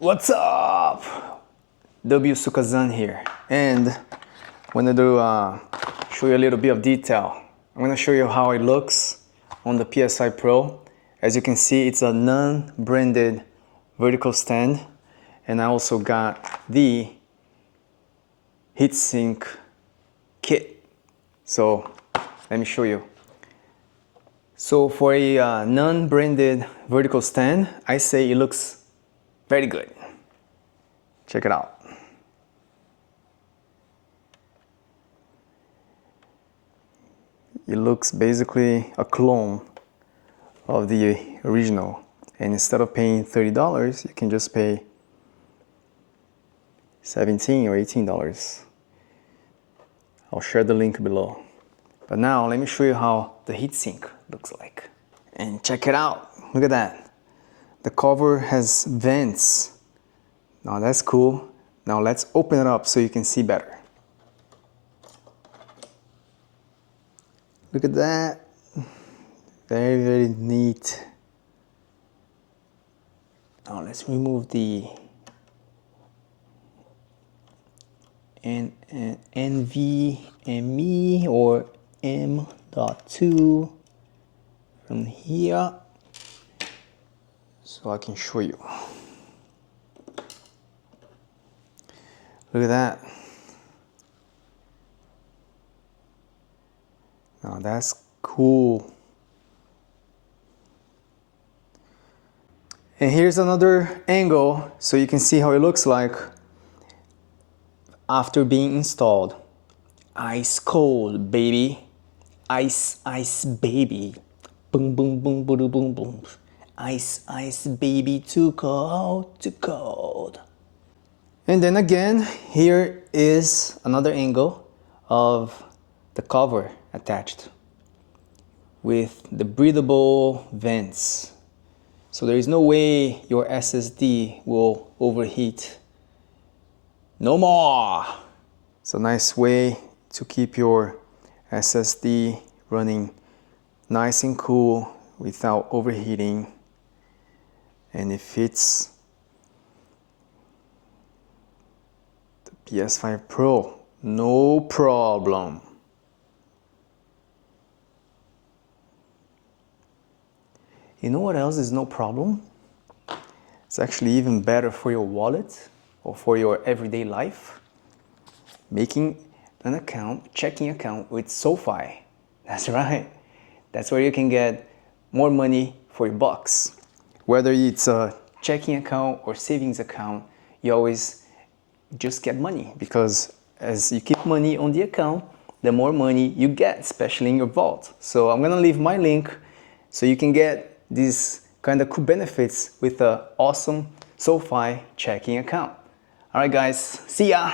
What's up? wtsukazan here, and I want to show you a little bit of detail. I'm going to show you how it looks on the ps5 Pro. As you can see, it's a non-branded vertical stand, and I also got the Heatsink Kit. So let me show you. So for a non-branded vertical stand, I say it looks very good. Check it out. It looks basically a clone of the original. And instead of paying $30, you can just pay $17 or $18. I'll share the link below. But now let me show you how the heatsink looks like. And check it out. Look at that. The cover has vents. Now that's cool. Now let's open it up so you can see better. Look at that. Very, very neat. Now let's remove the nvme or m.2 from here so I can show you. Look at that. Now that's cool. And here's another angle so you can see how it looks like after being installed. Ice cold, baby. Ice, ice, baby. Boom, boom, boom, boom, boom, boom. Ice, ice, baby, too cold, too cold. And then again, here is another angle of the cover attached with the breathable vents. So there is no way your SSD will overheat. No more! It's a nice way to keep your SSD running nice and cool without overheating. And it fits the ps5 Pro, no problem. You know what else is no problem? It's actually even better for your wallet or for your everyday life. Making an account, checking account with SoFi. That's right. That's where you can get more money for your bucks. Whether it's a checking account or savings account, you always just get money, because as you keep money on the account, the more money you get, especially in your vault. So I'm gonna leave my link so you can get these kind of cool benefits with an awesome SoFi checking account. All right, guys, see ya.